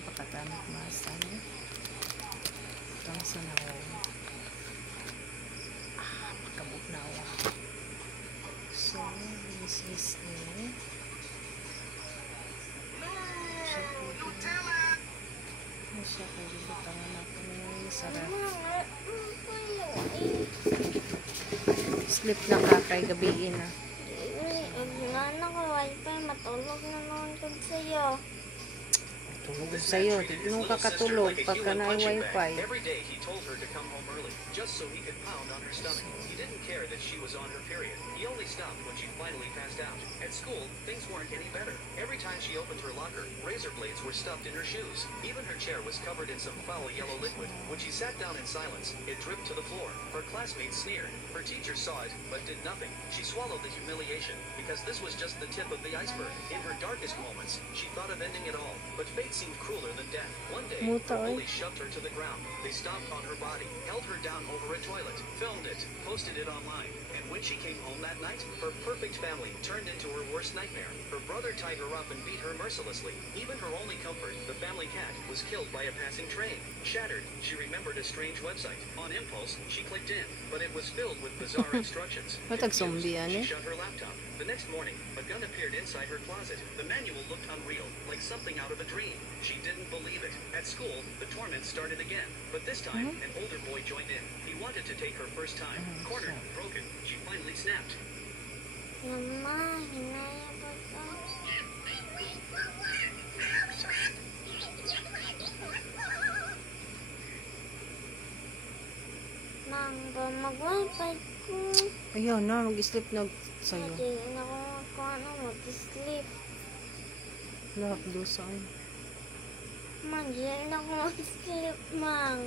Ang pagkatamit masa niya. Itong sanaway. Pagkabuk na ako. So, this is it. Siya ko bibitangan ako ng sarap. Sleep na ka kay gabiin na. Nana ko wifi, matulog na noon ko sa'yo. Tulog sa'yo. Tignan ka katulog pagka na wifi. Every day he told her to come home early, just so he could pound on her stomach. He didn't care that she was on her period. He only stopped when she finally passed out. At school, things weren't any better. Every time she opened her locker, razor blades were stuffed in her shoes. Even her chair was covered in some foul yellow liquid. When she sat down in silence, it dripped to the floor. Her classmates sneered. Her teacher saw it, but did nothing. She swallowed the humiliation, because this was just the tip of the iceberg. In her darkest moments, she thought of ending it all, but fate seemed crueler than death. One day, her bullies shoved her to the ground. They stomped on her body, held her down over a toilet, filmed it, posted it online. And when she came home that night, her perfect family turned into her worst nightmare. Her brother tied her up and beat her mercilessly. Even her only comfort, the family cat, was killed by a passing train. Shattered, she remembered a strange website. On impulse, she clicked in, but it was filled with bizarre instructions. Matag-zombie She shut her laptop. The next morning, a gun appeared inside her closet. The manual looked unreal, like something out of a dream. She didn't believe it. At school, the torment started again. But this time, an older boy joined in. He wanted to take her first time. Cornered, broken, she finally snapped. Mama, hinaya ba ka? Mangga, mag-wifi ko. Ayun na, mag-sleep na sa'yo. Hindi na ako mag-sleep. Lahat doon saan. Mang, hindi na ako mag-sleep, Mang.